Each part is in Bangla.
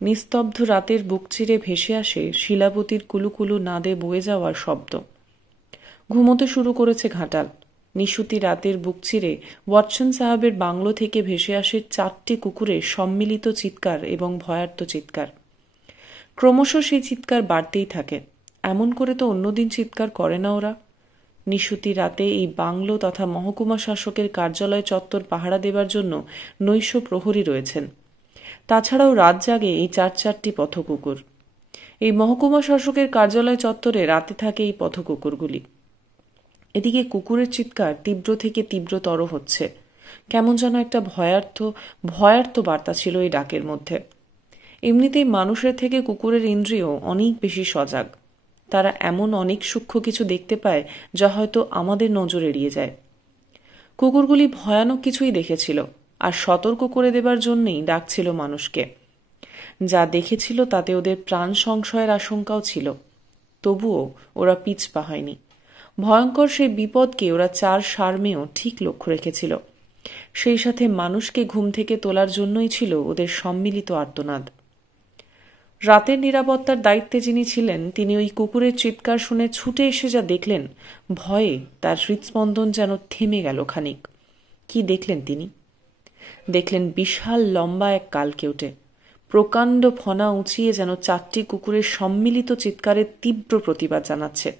নিস্তব্ধ রাতের বুক চিরে ভেসে আসে শিলাবতীর কুলুকুলু নাদে বয়ে যাওয়ার শব্দ। ঘুমোতে শুরু করেছে ঘাটাল। নিশুতি রাতের বুক চিরে ওয়াটসন সাহেবের বাংলো থেকে ভেসে আসে 4টি কুকুরের সম্মিলিত চিৎকার এবং ভয়ার্ত চিৎকার। ক্রমশ সেই চিৎকার বাড়তেই থাকে। এমন করে তো অন্যদিন চিৎকার করে না ওরা। নিশুতি রাতে এই বাংলো তথা মহকুমা শাসকের কার্যালয় চত্বর পাহারা দেবার জন্য নৈশ প্রহরী রয়েছেন। তাছাড়াও রাত জাগে এই 4টি পথকুকুর। এই মহকুমা শাসকের কার্যালয় চত্বরে রাতে থাকে এই পথকুকুরগুলি। এদিকে কুকুরের চিৎকার তীব্র থেকে তীব্রতর হচ্ছে। কেমন যেন একটা ভয়ার্ত বার্তা ছিল এই ডাকের মধ্যে। এমনিতেই মানুষের থেকে কুকুরের ইন্দ্রিয় অনেক বেশি সজাগ। তারা এমন অনেক সূক্ষ্ম কিছু দেখতে পায় যা হয়তো আমাদের নজর এড়িয়ে যায়। কুকুরগুলি ভয়ানক কিছুই দেখেছিল, আর সতর্ক করে দেবার জন্যই ডাকছিল মানুষকে। যা দেখেছিল তাতে ওদের প্রাণ সংশয়ের আশঙ্কাও ছিল, তবুও ওরা পিছপা হয়নি। ভয়ঙ্কর সেই বিপদকে ওরা 4 সার্মেও ঠিক লক্ষ্য রেখেছিল। সেই সাথে মানুষকে ঘুম থেকে তোলার জন্যই ছিল ওদের সম্মিলিত আর্তনাদ। রাতের নিরাপত্তার দায়িত্বে যিনি ছিলেন তিনি ওই কুকুরের চিৎকার শুনে ছুটে এসে যা দেখলেন, ভয়ে তার হৃৎস্পন্দন যেন থেমে গেল খানিক। কি দেখলেন তিনি? দেখলেন বিশাল লম্বা এক কালকেউটে প্রকাণ্ড ফনা উঁচিয়ে যেন 4টি কুকুরের সম্মিলিত চিৎকারের তীব্র প্রতিবাদ জানাচ্ছে।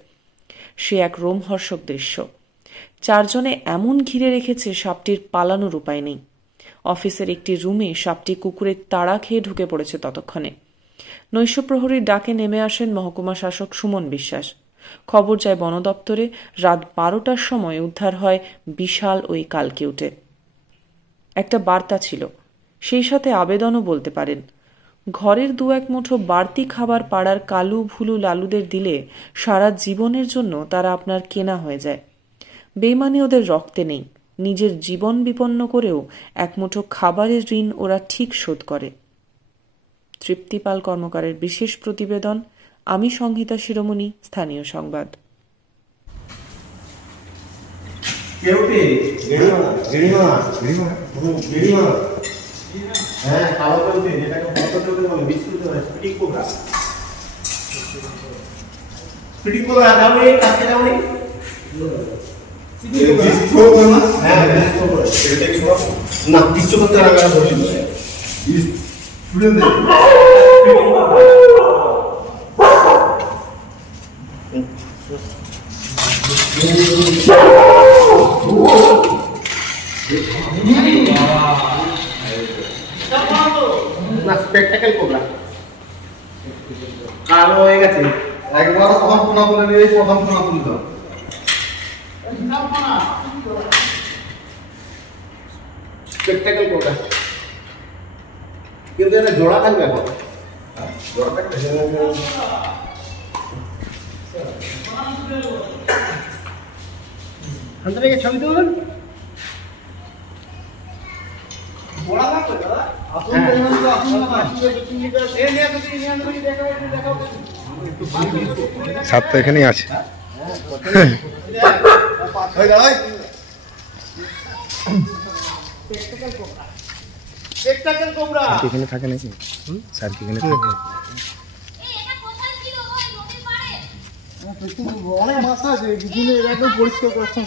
সে এক রোমহর্ষক দৃশ্য। 4 জনে এমন ঘিরে রেখেছে সাপটির পালানোর উপায় নেই। অফিসের একটি রুমে সাপটি কুকুরের তাড়া খেয়ে ঢুকে পড়েছে ততক্ষণে। নৈশ প্রহরীর ডাকে নেমে আসেন মহকুমা শাসক সুমন বিশ্বাস। খবর যায় বন দপ্তরে। রাত 12টার সময় উদ্ধার হয় বিশাল ওই কালকেউটে। একটা বার্তা ছিল, সেই সাথে আবেদনও বলতে পারেন। ঘরের 2-1 মুঠো বাড়তি খাবার পাড়ার কালু ভুলু লালুদের দিলে সারা জীবনের জন্য তারা আপনার কেনা হয়ে যায়। বেইমানি ওদের রক্তে নেই। নিজের জীবন বিপন্ন করেও 1 মুঠো খাবারের ঋণ ওরা ঠিক শোধ করে। তৃপ্তিপাল কর্মকারের বিশেষ প্রতিবেদন। আমি সংহিতা শিরোমণি, স্থানীয় সংবাদ। স্পেকটাকেল কোবরা কালো হয়ে গেছে। একবার প্রথম কোনা বলে নিয়ে প্রথম কোনা তুলে দাও। স্পেকটাকেল কোবরা কিন্তু এটা জোড়া থাকবে এখন। জোড়া থাকবে হাতে রেখে ছবি তুলুন। বড়া থাকবে দাদা। সাপ তো এখানেই আছে। এখানে থাকে নাকি স্যার? এখানে থাকে অনেক মাছ আছে, একদম পরিষ্কার করছেন।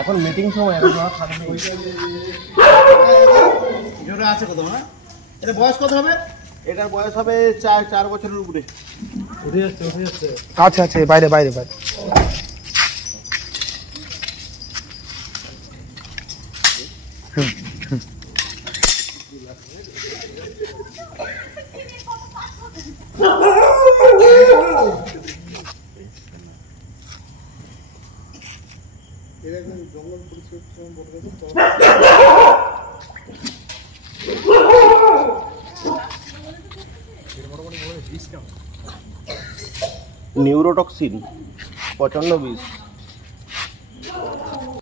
এখন মিটিং সময় জোড়া আছে কত না? এটা বয়স কত হবে? এটার বয়স হবে 4 বছরের উপরে। আচ্ছা আচ্ছা, বাইরে বাইরে বাইরে। নিউরোটক্সিন 55 বিষ।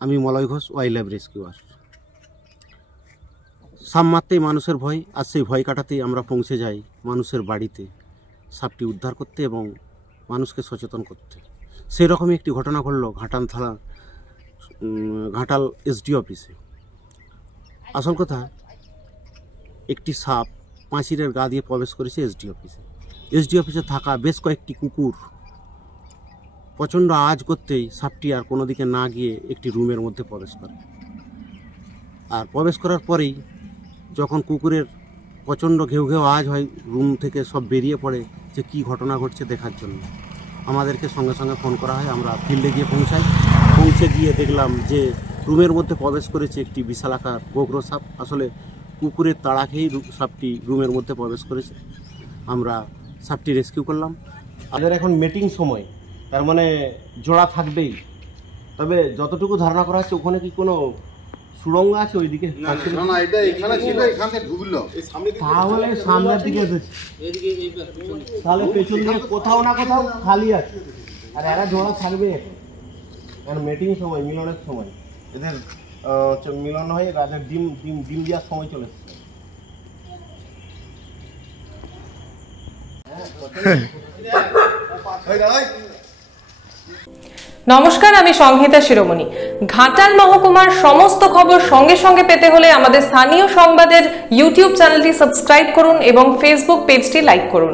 আমি Malay Ghosh, wild life rescuer. সাপ মারতেই মানুষের ভয়, আর সেই ভয় কাটাতেই আমরা পৌঁছে যাই মানুষের বাড়িতে সাপটি উদ্ধার করতে এবং মানুষকে সচেতন করতে। সেই রকমই একটি ঘটনা ঘটল ঘাটাল থানা ঘাটাল এসডি অফিসে। আসল কথা, একটি সাপ পাঁচিলের গা দিয়ে প্রবেশ করেছে এসডি অফিসে। এসডি অফিসে থাকা বেশ কয়েকটি কুকুর প্রচণ্ড আওয়াজ করতেই সাপটি আর কোনো দিকে না গিয়ে একটি রুমের মধ্যে প্রবেশ করে। আর প্রবেশ করার পরেই যখন কুকুরের প্রচণ্ড ঘেউ ঘেউ আওয়াজ হয়, রুম থেকে সব বেরিয়ে পড়ে যে কী ঘটনা ঘটছে দেখার জন্য। আমাদেরকে সঙ্গে সঙ্গে ফোন করা হয়, আমরা ফিল্ডে গিয়ে পৌঁছে গিয়ে দেখলাম যে রুমের মধ্যে প্রবেশ করেছে একটি বিশালাকার গোগ্র সাপ। আসলে কুকুরের তাড়া খেয়েই সাপটি রুমের মধ্যে প্রবেশ করেছে। আমরা সাপটি রেস্কিউ করলাম। আমাদের এখন মিটিং সময়, তার মানে জোড়া থাকবেই। তবে যতটুকু ধারণা করা হচ্ছে ওখানে কি কোনো সুড়ঙ্গ আছে ওইদিকে? তাহলে সামনের দিকে তাহলে পেছন দিকে কোথাও না কোথাও খালি আছে, আর এরা জোড়া থাকবে। কারণ মিটিং সময়, মিলনের সময়, এদের মিলন হয়ে রাজার ডিম দেওয়ার সময় চলে এসছে। নমস্কার, আমি সংহিতা শিরোমণি। ঘাটাল মহকুমার সমস্ত খবর সঙ্গে সঙ্গে পেতে হলে আমাদের স্থানীয় সংবাদের ইউটিউব চ্যানেলটি সাবস্ক্রাইব করুন এবং ফেসবুক পেজটি লাইক করুন।